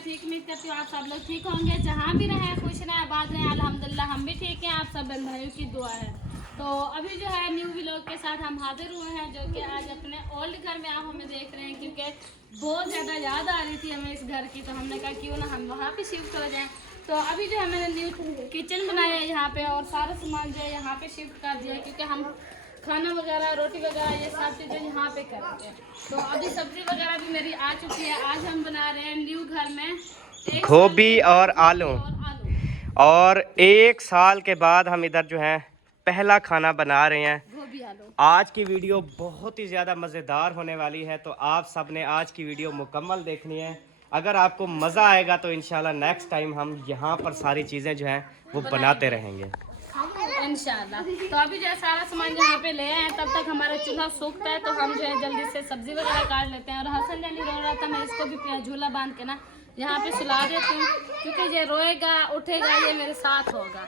मैं ठीक उम्मीद करती हूँ आप सब लोग ठीक होंगे, जहाँ भी रहें खुश रहें आबाद रहें। अल्हम्दुलिल्लाह हम भी ठीक हैं, आप सब बहन भाइयों की दुआ है। तो अभी जो है न्यू व्लॉग के साथ हम हाजिर हुए हैं, जो कि आज अपने ओल्ड घर में आप हमें देख रहे हैं, क्योंकि बहुत ज़्यादा याद आ रही थी हमें इस घर की। तो हमने कहा क्यों ना हम वहाँ पे शिफ्ट हो जाएं। तो अभी जो है मैंने न्यू किचन बनाया है यहाँ पे, और सारा सामान जो है यहाँ पे शिफ्ट कर दिया है, क्योंकि हम खाना वगैरह रोटी वगैरह ये सब चीज़ें यहाँ पे करेंगे। तो अभी सब्जी वगैरह भी मेरी आ चुकी है। आज हम बना रहे हैं न्यू घर में गोभी और आलू। और 1 साल के बाद हम इधर जो है पहला खाना बना रहे हैं। गोभी आलू। आज की वीडियो बहुत ही ज़्यादा मज़ेदार होने वाली है, तो आप सब ने आज की वीडियो मुकम्मल देखनी है। अगर आपको मज़ा आएगा तो इंशाल्लाह नेक्स्ट टाइम हम यहाँ पर सारी चीज़ें जो हैं वो बनाते रहेंगे इंशाल्लाह। तो अभी जो है सारा सामान यहाँ पे ले आए हैं, तब तक हमारा चूल्हा सूखता है, तो हम जो है जल्दी से सब्जी वगैरह काट लेते हैं। और हसन जानी रो रहा था, मैं इसको भी अपना झूला बांध के ना यहाँ पे सुला देती हूँ, क्योंकि ये रोएगा उठेगा ये मेरे साथ होगा,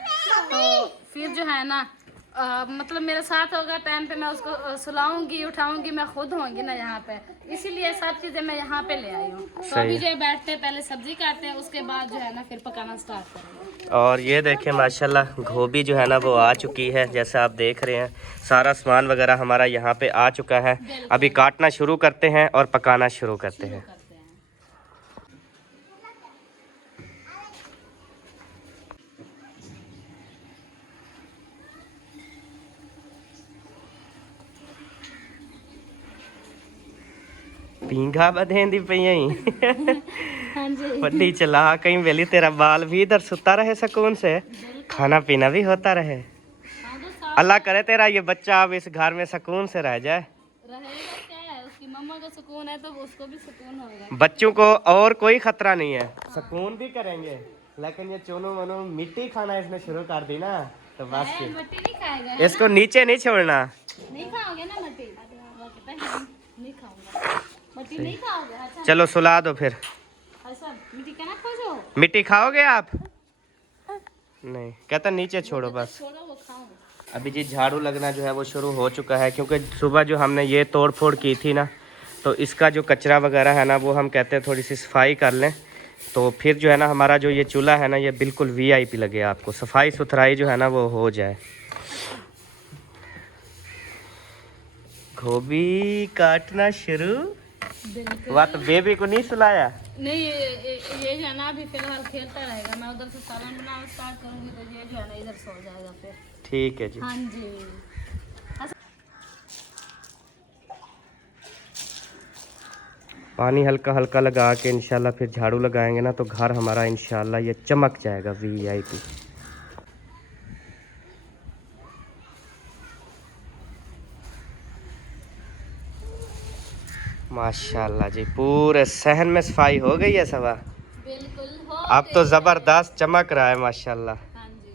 तो फिर जो है ना मतलब मेरे साथ होगा टाइम पे, मैं उसको सुलाऊंगी उठाऊंगी, मैं खुद होंगी ना यहाँ पे, इसीलिए सब चीज़ें मैं यहाँ पे ले आई हूँ। तो अभी जो है बैठते हैं, पहले सब्जी काटते हैं, उसके बाद जो है ना फिर पकाना स्टार्ट करेंगे। और ये देखें माशाल्लाह गोभी जो है ना वो आ चुकी है, जैसे आप देख रहे हैं सारा सामान वगैरह हमारा यहाँ पे आ चुका है। अभी काटना शुरू करते हैं और पकाना शुरू करते हैं। पींघा बधेंदी पई हाँ जी। बड़ी चला कहीं वेली, तेरा बाल भी इधर सुता रहे सुकून से, खाना पीना भी होता रहे। अल्लाह करे तेरा ये बच्चा अब इस घर में सुकून से रह जाए। रहेगा क्या है, उसकी मम्मा को सुकून है तो उसको भी सुकून होगा। बच्चों को और कोई खतरा नहीं है, सुकून भी करेंगे। लेकिन ये चोनू मनो मिट्टी खाना इसने शुरू कर दी ना, तो बस मट्टी नहीं खाएगा, इसको नीचे नहीं छोड़ना। नहीं खाओगे ना मट्टी? नहीं खाऊंगा मट्टी, नहीं खाओगे? अच्छा चलो सुला दो फिर। अच्छा मिट्टी का ना खोजो। मिट्टी खाओगे आप? नहीं कहता नीचे छोड़ो बस। छोड़ो वो खाओ। अभी जी झाड़ू लगना जो है वो शुरू हो चुका है, क्योंकि सुबह जो हमने ये तोड़ फोड़ की थी ना, तो इसका जो कचरा वगैरह है ना वो हम कहते हैं थोड़ी सी सफाई कर लें, तो फिर जो है ना हमारा जो ये चूल्हा है ना ये बिल्कुल वीआईपी लगे, आपको सफाई सुथराई जो है ना वो हो जाए। गोभी काटना शुरू। वाह, तो बेबी को नहीं सुलाया? नहीं ये जो है ना अभी फिलहाल खेलता रहेगा, मैं उधर से सालन बनाना स्टार्ट करूंगी तो ये जो है ना इधर सो जाएगा फिर। ठीक है जी। हाँ जी। पानी हल्का हल्का लगा के इंशाल्लाह फिर झाड़ू लगाएंगे ना, तो घर हमारा इंशाल्लाह ये चमक जाएगा वीआईपी। माशाल्लाह जी, पूरे सहन में सफाई हो गई है सवा। बिल्कुल हो अब तो जबरदस्त चमक रहा है माशाल्लाह। हाँ जी।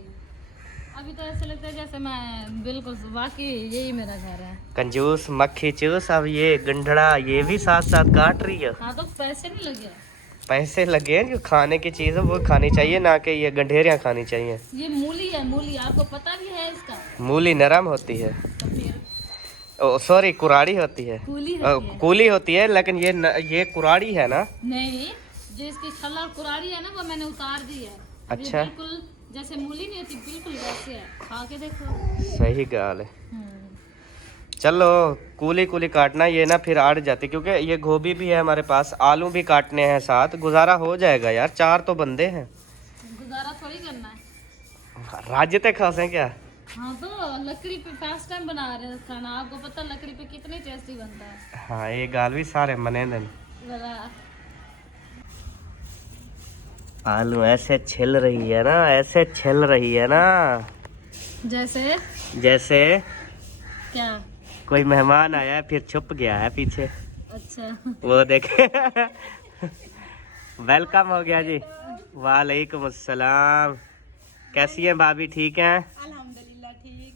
अभी तो ऐसा लगता है जैसे मैं बिल्कुल वाकई यही मेरा घर है। कंजूस मक्खी चूस, अब ये गंढड़ा ये भी साथ साथ काट रही है। हाँ तो पैसे नहीं लगे? पैसे लगे हैं, जो खाने की चीज़ है वो खानी चाहिए, ना कि ये गंढेरियाँ खानी चाहिए। ये मूली है, मूली आपको पता भी है इसका? मूली नरम होती है, तो फिर सॉरी कुराड़ी होती है, कूली होती है। कूली होती है, लेकिन ये कुराड़ी है ना। नहीं, जो इसकी छल्ला और कुराड़ी है ना वो मैंने उतार दी है। अच्छा। बिल्कुल जैसे मूली नहीं होती बिल्कुल वैसे है, खा के देखो। सही गाल है। चलो कूली कूली काटना, ये ना फिर आड़ जाती, क्योंकि ये गोभी भी है हमारे पास, आलू भी काटने हैं साथ, गुजारा हो जाएगा यार, 4 तो बंदे हैं। गुजारा थोड़ी करना है। राज्य तक खासे क्या। हाँ तो लकड़ी पे फर्स्ट टाइम बना रहे हैं खाना, आपको पता लकड़ी पे कितनी टेस्टी बनता है। हाँ ये गाल भी सारे मने दिन। आलू ऐसे छिल रही है ना, ऐसे छिल रही है ना, जैसे क्या कोई मेहमान आया है फिर छुप गया है पीछे। अच्छा वो देखे वेलकम हो गया जी। वालेकुम अस्सलाम, कैसी हैं भाभी? ठीक हैं? अल्हम्दुलिल्लाह ठीक।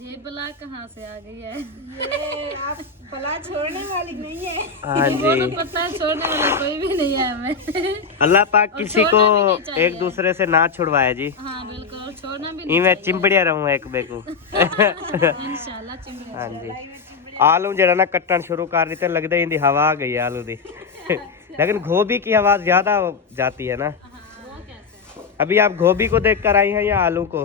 ये बला कहाँ से आ गई है? ये आप बला छोड़ने वाली नहीं है। हाँ वो तो जी, पता है, छोड़ने वाला कोई भी नहीं है हमें। अल्लाह पाक और किसी को छोड़ना भी नहीं चाहिए। एक दूसरे से ना छुड़वाए जी। हाँ बिल्कुल, छोड़ना भी नहीं मैं चिंबड़िया रहूँ एक बेकू। चाहिए। इंशाल्लाह चिमड़ी। हाँ जी, आलू जरा ना कट्टन शुरू कर दिते, लगता ही हवा आ गई आलू दी। लेकिन गोभी की आवाज ज्यादा जाती है ना। वो कैसे? अभी आप गोभी को देख कर आई हैं या आलू को?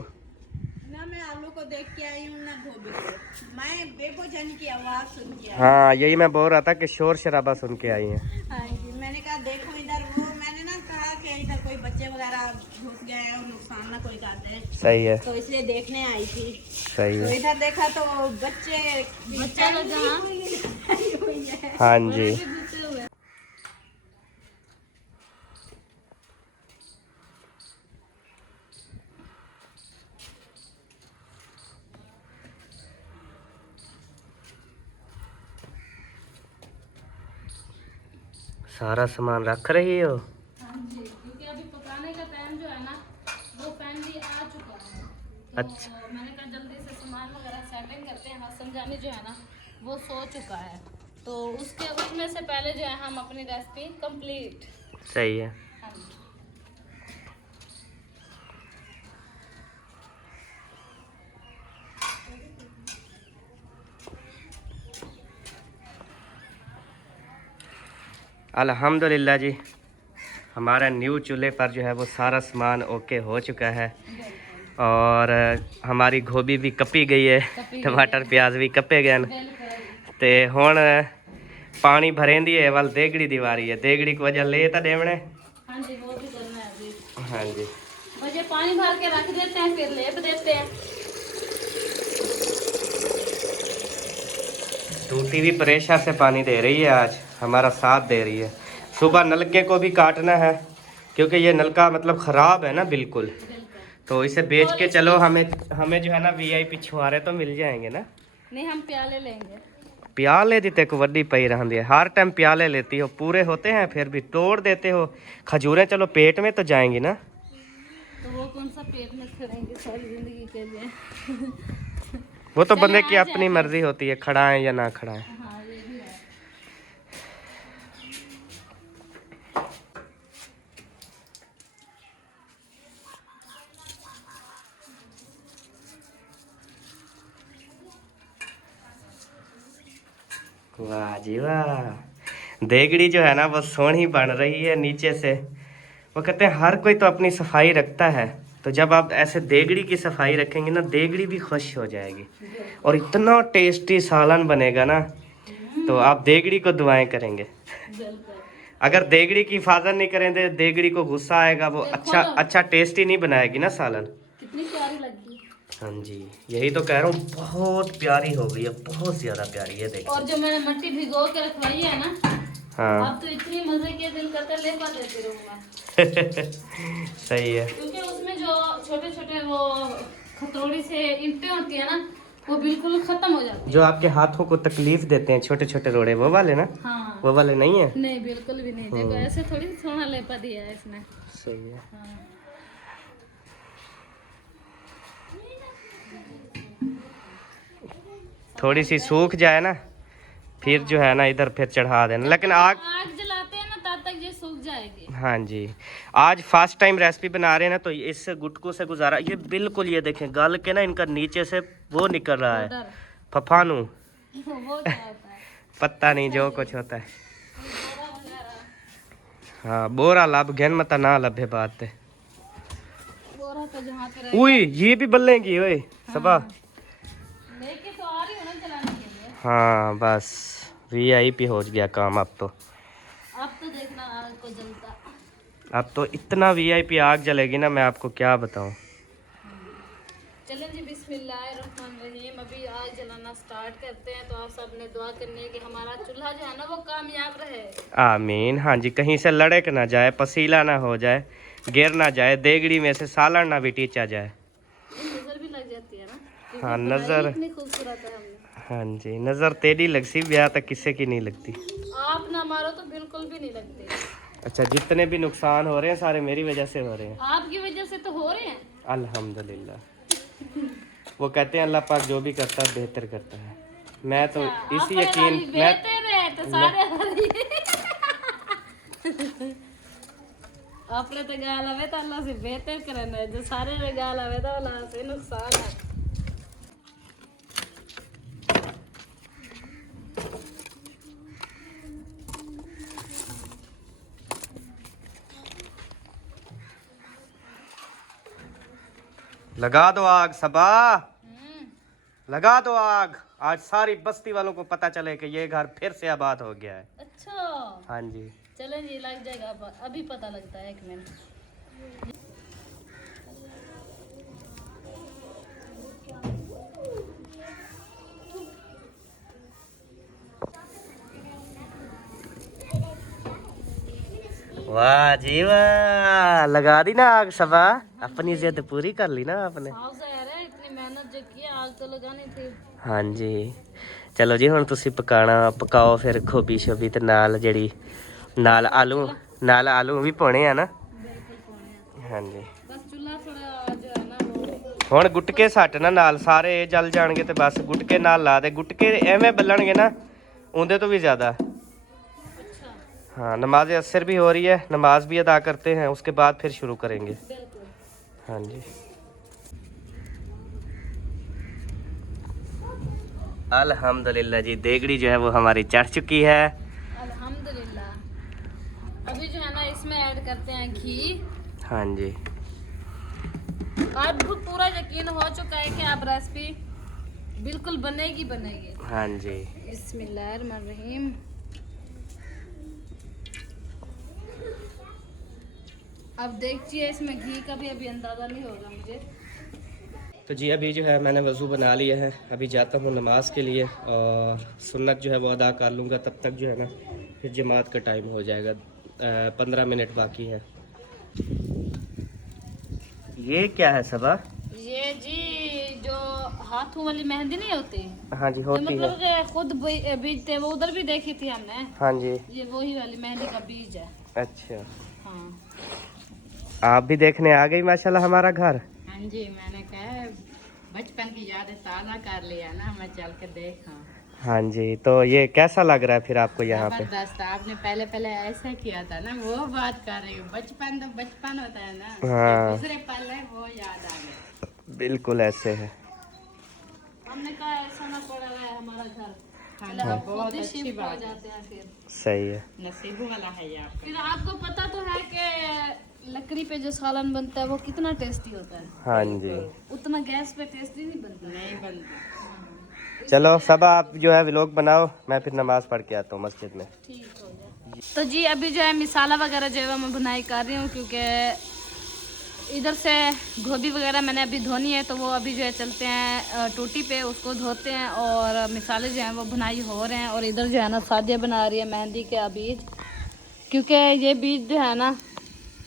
ना मैं आलू को देख के आई हूँ ना गोभी को, मैं बेबोजन की आवाज सुन के आई। हाँ यही मैं बोल रहा था कि शोर शराबा सुन के आई हैं। हाँ जी, मैंने कहा देखो इधर, वो मैंने ना कहा कि इधर कोई बच्चे वगैरह घुस गए हैं और नुकसान ना कोई कर दे, सही है, तो इसलिए देखने आई थी। सही तो है। इधर देखा तो बच्चे लोग जहाँ हुई है। हाँ जी। बड़े भी गुस्से हुए। सारा सामान रख रही हो? हाँ जी, क्योंकि अभी पकाने का टाइम जो है ना वो फाइनली आ चुका है। अच्छा। तो मैंने कहा जल्दी से सामान वगैरह सेटिंग करते हैं। हसन जानी जो है ना वो सो चुका है, तो उसके उठने से पहले जो है हम अपनी रेसिपी कंप्लीट। सही है। हाँ जी। अल्हम्दुलिल्लाह जी, हमारा न्यू चूल्हे पर जो है वो सारा सामान ओके हो चुका है और हमारी गोभी भी कपी गई है, टमाटर प्याज भी कपे गए हैं। बिल्कुल। ते हुण पानी भरेंदी है वाल देगड़ी दीवारी है, देगड़ी की वजह ले तो देवने। हाँ जी, वो भी करना है अभी। हाँ जी। बस ये पानी भर के रख देते हैं, फिर लेप देते हैं। टूटी भी प्रेशर से पानी दे रही है, आज हमारा साथ दे रही है। सुबह नलके को भी काटना है क्योंकि ये नलका मतलब ख़राब है ना बिल्कुल, तो इसे बेच के चलो हमें जो है ना वीआईपी छुआरे तो मिल जाएंगे ना। नहीं, हम प्याले लेंगे। प्याले दी तेको वड्डी पई रहंदी है, हर टाइम प्याले लेती हो, पूरे होते हैं फिर भी तोड़ देते हो। खजूरें चलो पेट में तो जाएंगी ना। तो वो कौन सा पेट में खड़ेंगे सारी जिंदगी के लिए। वो तो चलो, बंदे की आ अपनी जाए। मर्जी होती है, खड़ाएं या ना खड़ाएं। हाँ, ये भी है। वाह जी वाह, देगड़ी जो है ना वो सोहनी बन रही है नीचे से। वो कहते हैं हर कोई तो अपनी सफाई रखता है, तो जब आप ऐसे देगड़ी की सफाई रखेंगे ना, देगड़ी भी खुश हो जाएगी और इतना टेस्टी सालन बनेगा ना, तो आप देगड़ी को दुआएं करेंगे। बिल्कुल। अगर देगड़ी की हिफाजत नहीं करेंगे, देगड़ी को गुस्सा आएगा, वो अच्छा टेस्टी नहीं बनाएगी ना सालन। कितनी प्यारी लगी। हाँ जी, यही तो कह रहा हूँ, बहुत प्यारी हो गई है, बहुत ज्यादा प्यारी है। देखो और जो मैंने मिट्टी भिगो के रखवाई है ना, हाँ अब तो इतनी मजे के दिल करते लेपा देती रहूंगा। सही है। क्योंकि उसमें जो छोटे छोटे वो खतरोड़ी से ईंटें होती है ना, वो बिल्कुल खत्म हो जाती है। जो आपके हाथों को तकलीफ देते हैं छोटे छोटे रोड़े, वो वाले ना? हाँ। वो वाले नहीं है। नहीं, बिल्कुल भी नहीं। देखो ऐसे थोड़ी सोना लेपा दिया है इसने। सही है। हाँ। थोड़ी सी सूख जाए ना, फिर जो है ना इधर फिर चढ़ा देना, लेकिन आग जलाते हैं ना तब तक ये सूख जाएगी। हाँ जी, आज फर्स्ट टाइम रेसिपी बना रहे हैं ना, तो इस गुटकू से गुजारा। ये बिल्कुल, ये देखें गल के ना इनका नीचे से वो निकल रहा है, उधर। फफानू। वो क्या होता है? पता नहीं जो कुछ होता है। बोरा वगैरह। हाँ, बोरा लाभ घेन मत ना लभे बात है। बोरा तो जहाँ पे रहे। उई ये भी बल्लेंगी ओए सबा। लेके तो आ रही हूँ ना चलाने के लिए। हाँ बस वीआईपी हो गया काम अब तो। अब तो देखना आग को जलता। अब तो इतना वीआईपी आग जलेगी ना, मैं आपको क्या बताऊं। चलें जी, बिस्मिल्लाहिर्रहमानिर्रहीम। अभी आग जलाना स्टार्ट करते हैं। तो आप सब ने दुआ करनी है कि हमारा चूल्हा जो है ना वो कामयाब रहे। आमीन। हाँ जी, कहीं से लड़क ना जाए, पसीला ना हो जाए, गिर ना जाए, देगड़ी में से सालन ना भी टीचा जाए। नजर भी लग जाती है ना, क्योंकि हाँ, बनाई नजर। इतनी खूबसूरत है हमने। हाँ जी, नज़र तेरी लगसी ब्याह तक किसी की नहीं लगती। आप ना मारो तो बिल्कुल भी नहीं लगती। अच्छा, जितने भी नुकसान हो रहे हैं सारे मेरी वजह से हो रहे हैं। आपकी वजह से तो हो रहे हैं। अल्हम्दुलिल्लाह। वो कहते हैं अल्लाह पाक जो भी करता है बेहतर करता है। मैं तो इसी यकीन बेहतर है तो सारे अपने तो गाल आवे तो अल्लाह से बेहतर करना है, जो सारे में गाल आवे तो अल्लाह से नुकसान है। लगा दो आग सबा, लगा दो आग। आज सारी बस्ती वालों को पता चले कि ये घर फिर से आबाद हो गया है। अच्छा हाँ जी, चलें जी, लग जाएगा, अभी पता लगता है, 1 मिनट। वाह जी वाह, लगा दी ना आग सबा, अपनी जिद पूरी कर ली ना आपने। साफ ज़ाहिर है, इतनी मेहनत जो की, आग तो लगानी थी। हाँ जी, चलो जी हुण तुसी पकाओ फिर गोभी शोभी ते नाल जेड़ी नाल आलू भी पाने आ ना। बिल्कुल पाने हाँ जी, बस चूल्हा थोड़ा जो है ना वो हुण गुटके सट ना नाल सारे जल जाणगे ते बस गुटके नाल ला दे। गुटके एवें बलणगे ना उंदे तो भी ज़्यादा। अच्छा हाँ, नमाज असर भी हो रही है, नमाज भी अदा करते हैं, उसके बाद फिर शुरू करेंगे। बिल्कुल। हाँ जी, अल्हम्दुलिल्लाह जी, देगड़ी जो है वो हमारी चढ़ चुकी है। अल्हम्दुलिल्लाह। अभी जो है ना इसमें ऐड करते हैं घी। हाँ जी, आपको पूरा यकीन हो चुका है कि आप रेसिपी बिल्कुल बनेगी। हाँ जी, बिस्मिल्लाहिर्रहमानिर्रहीम। अब देखिए इसमें घी का भी अभी अंदाज़ा नहीं होगा मुझे। तो जी अभी जो है मैंने वज़ू बना लिया है, अभी जाता हूँ नमाज के लिए और सुन्नत जो है वो अदा कर लूँगा। तब तक जो है ना फिर जमात का टाइम हो जाएगा, 15 मिनट बाकी है। ये क्या है सबा? ये जी जो हाथों वाली मेहंदी नहीं होती, हाँ जी, होती है। मतलब कि खुद बीजते, वो उधर भी देखी थी हमने। हाँ जी, ये वही वाली मेहंदी का बीज है। अच्छा, हाँ आप भी देखने आ गई माशाल्लाह हमारा घर। हाँ जी, मैंने कहा बचपन की यादें ताज़ा कर लिया ना, मैं चल के देखा। हाँ जी, तो ये कैसा लग रहा है फिर आपको यहाँ पे? जबरदस्त। आपने पहले ऐसा किया था ना, वो बात कर रही हूँ। बचपन तो बचपन होता है ना, हाँ। दूसरे पल है वो याद आ गए। बिल्कुल ऐसे है। हमने कहा ऐसा ना पड़ा है हमारा घर, हाँ, हम बहुत खुद ही अच्छी शिफ्ट हो बात है। जाते हैं फिर। सही है। नसीबों वाला है ये आपका। फिर आपको पता तो है कि लकड़ी पे जो सालन बनता है वो कितना टेस्टी होता है, हाँ जी, उतना गैस पे टेस्टी नहीं बनता। नहीं बनता। चलो सब आप जो है व्लॉग बनाओ, मैं फिर नमाज पढ़ के आता हूँ मस्जिद में। ठीक हो गया। तो जी अभी जो है मिसाला वगैरह जो है मैं बुनाई कर रही हूँ, क्योंकि इधर से गोभी वगैरह मैंने अभी धोनी है, तो वो अभी जो है चलते हैं टोटी पे, उसको धोते हैं और मिसाले जो हैं वो बुनाई हो रहे हैं। और इधर जो है ना सादिया बना रही है मेहंदी के बीज, क्योंकि ये बीज जो है ना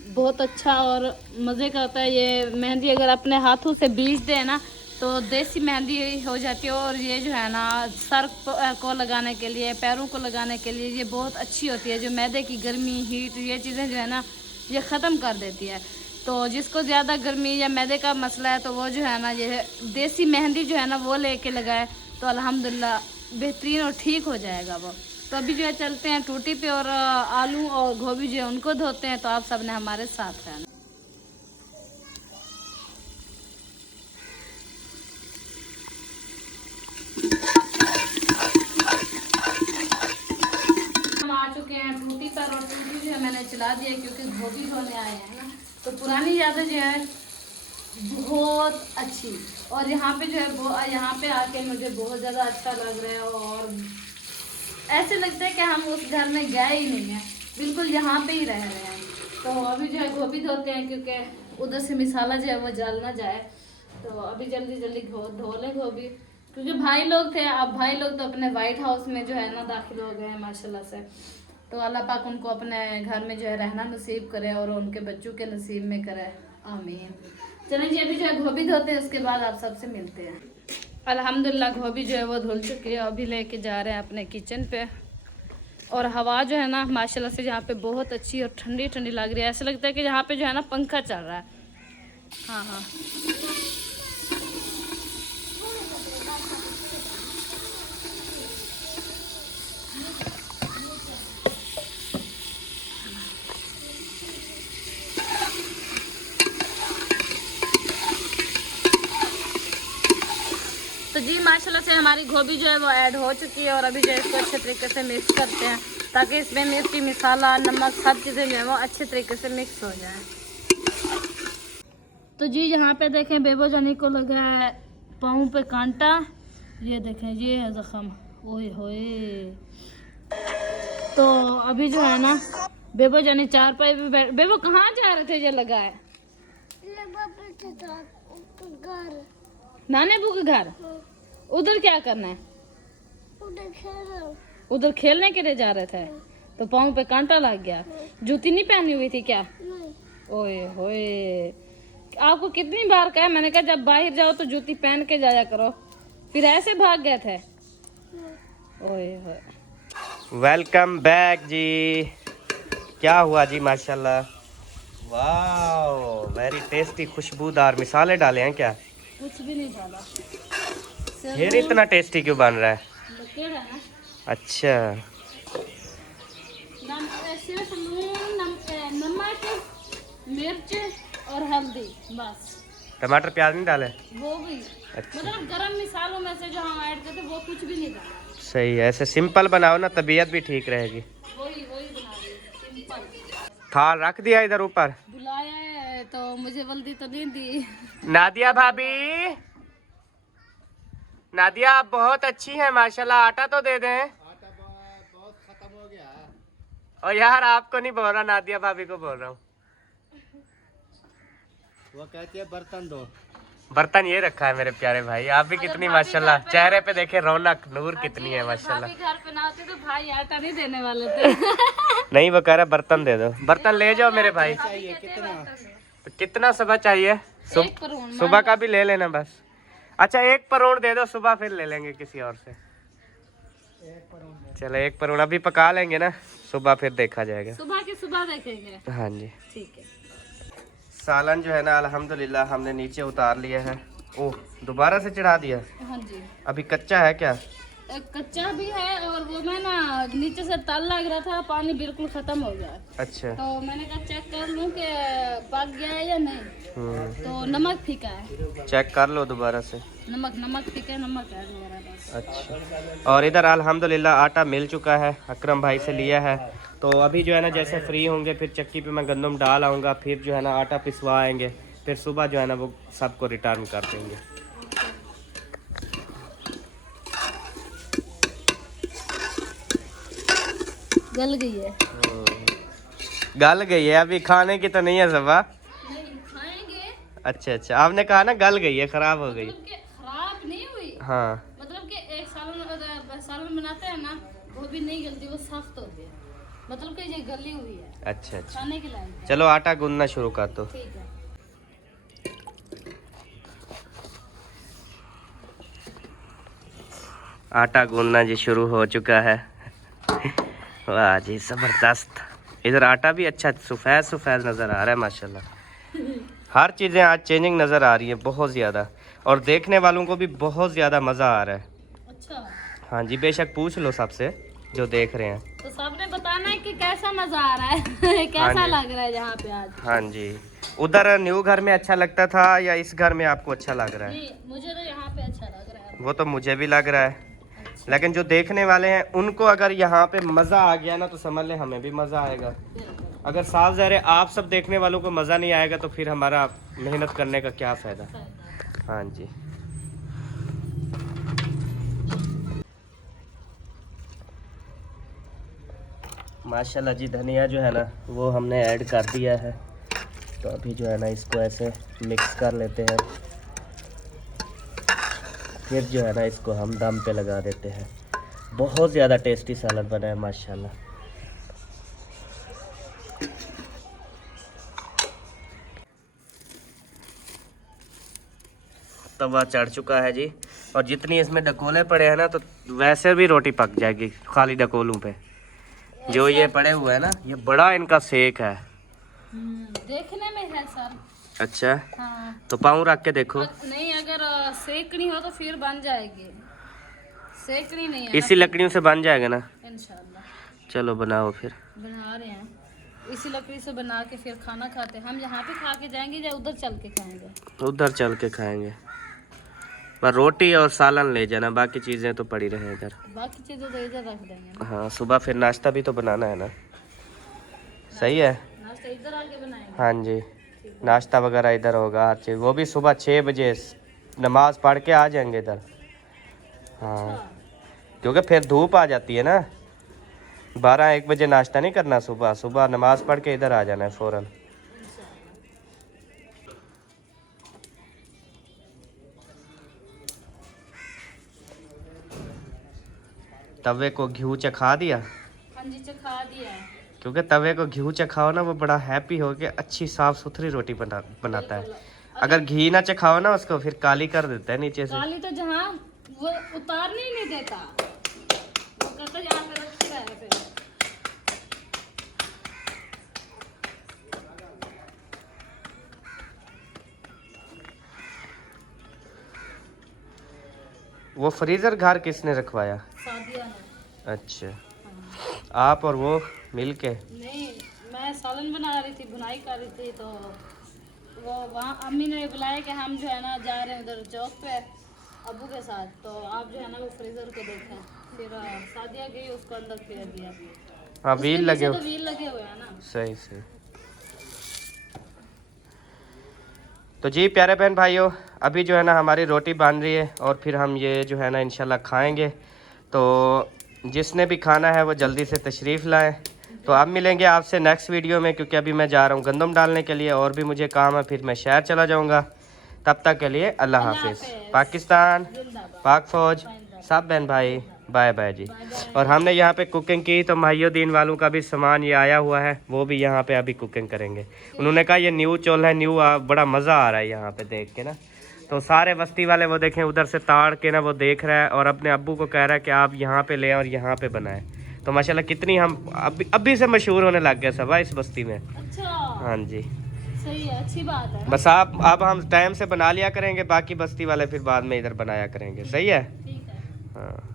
बहुत अच्छा और मज़े का होता है। ये मेहंदी अगर अपने हाथों से बीज दे ना तो देसी मेहंदी हो जाती है। और ये जो है ना सर को लगाने के लिए, पैरों को लगाने के लिए ये बहुत अच्छी होती है। जो मैदे की गर्मी, हीट, ये चीज़ें जो है ना ये ख़त्म कर देती है। तो जिसको ज़्यादा गर्मी या मैदे का मसला है तो वो जो है ना ये देसी मेहंदी जो है ना वो लेके लगाए तो अल्हम्दुलिल्लाह बेहतरीन और ठीक हो जाएगा वो। तो अभी जो है चलते हैं टूटी पे और आलू और गोभी जो है उनको धोते हैं। तो आप सब ने हमारे साथ रहना। हम आ चुके हैं टूटी पर और टूटी जो है मैंने चला दिया क्योंकि गोभी धोने आए हैं ना। तो पुरानी यादें जो है बहुत अच्छी, और यहाँ पे जो है यहाँ पे आके मुझे बहुत ज़्यादा अच्छा लग रहा है और ऐसे लगता है कि हम उस घर में गए ही नहीं हैं, बिल्कुल यहाँ पे ही रह रहे हैं। तो अभी जो है गोभी धोते हैं क्योंकि उधर से मिसाला जो है वो जल ना जाए। तो अभी जल्दी जल्दी धो लें गोभी, क्योंकि भाई लोग थे, अब भाई लोग तो अपने वाइट हाउस में जो है ना दाखिल हो गए हैं माशाल्लाह से। तो अल्लाह पाक उनको अपने घर में जो है रहना नसीब करे और उनके बच्चों के नसीब में करे, आमीन। चलें जी अभी जो है गोभी धोते हैं, उसके बाद आप सबसे मिलते हैं। अल्हम्दुलिल्लाह गोभी जो है वो धुल चुकी है, अभी लेके जा रहे हैं अपने किचन पे। और हवा जो है ना माशाल्लाह से यहाँ पे बहुत अच्छी और ठंडी ठंडी लग रही है, ऐसा लगता है कि यहाँ पे जो है ना पंखा चल रहा है। हाँ हाँ तो जी माशाल्लाह से हमारी गोभी जो है वो ऐड हो चुकी है और अभी जो है इसको अच्छे तरीके से मिक्स करते हैं ताकि इसमें मिर्ची, मसाला, नमक सब चीज़ें जो है वो अच्छे तरीके से मिक्स हो जाए। तो जी यहाँ पे देखें बेबो जानी को लगा है पाँव पे कांटा, ये देखें ये है जख्म, ओए होए। तो अभी जो है ना बेबो जानी चारपाई पे बैठ, बेबो कहाँ जा रहे थे ये लगा है? नाने बू के घर। उधर क्या करना है? उधर खेलने के लिए जा रहे थे, तो पाँव पे कांटा लग गया। जूती नहीं पहनी हुई थी क्या? ओए होए, आपको कितनी बार कहा, मैंने कहा जब बाहर जाओ तो जूती पहन के जाया करो, फिर ऐसे भाग गए थे। ओए होए। वेलकम बैक जी। क्या हुआ जी? माशाल्लाह, वाह वेरी टेस्टी, खुशबूदार। मिसाले डाले हैं क्या? कुछ भी नहीं डाला। फिर इतना टेस्टी क्यों बन रहा है? लकीर है ना। अच्छा, सिर्फ नून, नमक, मिर्च और हल्दी बस। टमाटर प्याज नहीं डाले? वो भी अच्छा, मतलब गरम मिसालों में से जो हम ऐड करते वो कुछ भी नहीं डाला। सही है। ऐसे सिंपल बनाओ ना, तबीयत भी ठीक रहेगी। वही बना रही सिंपल। थाल रख दिया इधर ऊपर। बुलाया है तो मुझे जल्दी तो नहीं दी। नादिया भाभी, नादिया आप बहुत अच्छी हैं माशाल्लाह। आटा तो दे दें। आटा बहुत खत्म हो गया। और यार आपको नहीं बोल रहा, नादिया भाभी को बोल रहा हूँ। वो कहती है बर्तन दो। बर्तन ये रखा है मेरे प्यारे भाई। आप भी कितनी माशाल्लाह, चेहरे पे देखे रौनक, नूर कितनी है माशाल्लाह। भाभी घर पे ना होते तो भाई आटा नहीं देने वाले थे। नहीं, वो कह रहा बर्तन दे दो। बर्तन ले जाओ मेरे भाई। चाहिए कितना? तो कितना सुबह चाहिए? एक परोन, सुबह का भी ले लेना बस। अच्छा, 1 परोड़ दे दो, सुबह फिर ले लेंगे किसी और से। चलो 1 परोड़ अभी पका लेंगे ना, सुबह फिर देखा जाएगा। सुबह के सुबह देखेंगे। हाँ जी। ठीक है। सालन जो है ना अल्हम्दुलिल्लाह हमने नीचे उतार लिया है। ओह, दोबारा से चढ़ा दिया? हाँ जी। अभी कच्चा है क्या? कच्चा भी है और वो मैं ना नीचे से तल लग रहा था, पानी बिल्कुल खत्म हो गया। अच्छा। तो मैंने कहा चेक कर लूं कि पक गया है या नहीं। तो नमक फीका है। चेक कर लो दोबारा से। नमक फीका है, नमक है दोबारा बस। अच्छा। और इधर अल्हम्दुलिल्लाह आटा मिल चुका है, अकरम भाई से लिया है। तो अभी जो है ना जैसे फ्री होंगे फिर चक्की पे मैं गंदम डाल आऊँगा, फिर जो है ना आटा पिसवा आएंगे, फिर सुबह जो है ना वो सबको रिटर्न कर देंगे। गल गई है। गल गई है, अभी खाने की तो नहीं है सुबह। नहीं खाएंगे। अच्छा, आपने कहा ना गल गई है, खराब हो गई। मतलब कि खराब नहीं हुई। हाँ, मतलब कि एक सालन बनाते हैं ना, वो भी नहीं गलती, वो सख्त हो गया। मतलब कि ये गली हुई है, अच्छा। खाने के लायक। चलो आटा गूंदना शुरू कर दो। ठीक है। आटा गूंदना जी शुरू हो चुका है। वाह जी, जबरदस्त। इधर आटा भी अच्छा सफ़ेद सफ़ेद नज़र आ रहा है माशाल्लाह। हर चीज़ें आज चेंजिंग नज़र आ रही है बहुत ज़्यादा, और देखने वालों को भी बहुत ज़्यादा मज़ा आ रहा है। अच्छा। हाँ जी, बेशक पूछ लो सबसे जो देख रहे हैं। तो सबने बताना है कि कैसा मजा आ रहा है। कैसा हाँ जी। लग रहा है यहाँ पे आज। हाँ जी। उधर न्यू घर में अच्छा लगता था या इस घर में आपको अच्छा लग रहा है? नहीं, मुझे तो यहाँ पे अच्छा लग रहा है। वो तो मुझे भी लग रहा है, लेकिन जो देखने वाले हैं उनको अगर यहाँ पे मज़ा आ गया ना तो समझ ले हमें भी मज़ा आएगा। अगर साफ ज़ाहिर है आप सब देखने वालों को मज़ा नहीं आएगा तो फिर हमारा मेहनत करने का क्या फ़ायदा। हाँ जी। माशाल्लाह जी, धनिया जो है ना वो हमने ऐड कर दिया है। तो अभी जो है ना इसको ऐसे मिक्स कर लेते हैं, फिर जो है ना इसको हम दम पे लगा देते हैं। बहुत ज़्यादा टेस्टी सलाद बना है माशाल्लाह। तवा चढ़ चुका है जी, और जितनी इसमें डकोले पड़े हैं ना तो वैसे भी रोटी पक जाएगी खाली डकोलों पे। जो ये पड़े हुए हैं ना, ये बड़ा इनका सेक है। देखने में है सर। अच्छा, हाँ। तो पाँव रख के देखो। नहीं, अगर सेकनी हो तो फिर बन जाएगी, सेकनी नहीं है इसी लकड़ियों से बन जाएगा ना इंशाल्लाह। चलो बनाओ फिर। बना रहे हैं, इसी लकड़ी से बना के फिर खाना खाते हैं। हम यहाँ पे खा के जाएंगे या उधर चल के खाएंगे? उधर चल के खाएंगे, पर रोटी और सालन ले जाना, बाकी चीज़ें तो पड़ी रहे इधर। बाकी चीज़ें तो इधर रख देंगे। हाँ, सुबह फिर नाश्ता भी तो बनाना है ना। सही है। नाश्ता इधर आके बनाएंगे। हाँ जी, नाश्ता वगैरह इधर होगा हर चीज़। वो भी सुबह 6 बजे नमाज पढ़ के आ जाएंगे इधर। हाँ, क्योंकि फिर धूप आ जाती है ना। 12-1 बजे नाश्ता नहीं करना, सुबह सुबह नमाज पढ़ के इधर आ जाना है फ़ौरन। तवे को घी चखा दिया। हाँ जी, चखा दिया है। क्योंकि तवे को घी चखाओ ना, वो बड़ा हैप्पी हो के अच्छी साफ सुथरी रोटी बनाता है। अगर घी ना चखाओ ना उसको, फिर काली कर देता है नीचे से। काली तो जहाँ वो उतारने ही नहीं देता, वो कहता है यहाँ पे रखते रहे फिर। वो फ्रीजर घर किसने रखवाया? सादिया ने। अच्छा, हाँ। आप और वो मिल के? नहीं, मैं सालन बना रही थी, बुनाई कर रही थी, तो वो वहाँ अम्मी ने बुलाया कि हम जो है ना जा रहे हैं उधर चौक पे अबू के साथ, तो आप जो है ना वो फ्रीजर को देखें। फिर सादिया गई, उसको अंदर फेर दिया। हाँ, व्हील लगे तो व्हील लगे हुए हैं ना। सही सही। तो जी प्यारे बहन भाइयों, अभी जो है ना हमारी रोटी बन रही है और फिर हम ये जो है ना इंशाल्लाह खाएंगे। तो जिसने भी खाना है वो जल्दी से तशरीफ़ लाएं। तो अब मिलेंगे आपसे नेक्स्ट वीडियो में, क्योंकि अभी मैं जा रहा हूँ गंदम डालने के लिए और भी मुझे काम है, फिर मैं शहर चला जाऊँगा। तब तक के लिए अल्लाह हाफिज़। पाकिस्तान, पाक फ़ौज, सब बहन भाई बाय बाय जी। और हमने यहाँ पे कुकिंग की, तो माहियुद्दीन वालों का भी सामान ये आया हुआ है, वो भी यहाँ पे अभी कुकिंग करेंगे। उन्होंने कहा ये न्यू चोल है, न्यू बड़ा मज़ा आ रहा है यहाँ पे देख के ना। तो सारे बस्ती वाले वो देखें उधर से ताड़ के ना वो देख रहा है और अपने अब्बू को कह रहा है कि आप यहाँ पे लें और यहाँ पे बनाएं। तो माशाल्लाह कितनी हम अभी से मशहूर होने लग गए सब इस बस्ती में। अच्छा, हाँ जी, सही है, अच्छी बात है। बस आप अब हम टाइम से बना लिया करेंगे, बाकी बस्ती वाले फिर बाद में इधर बनाया करेंगे। सही है। ठीक है। हाँ।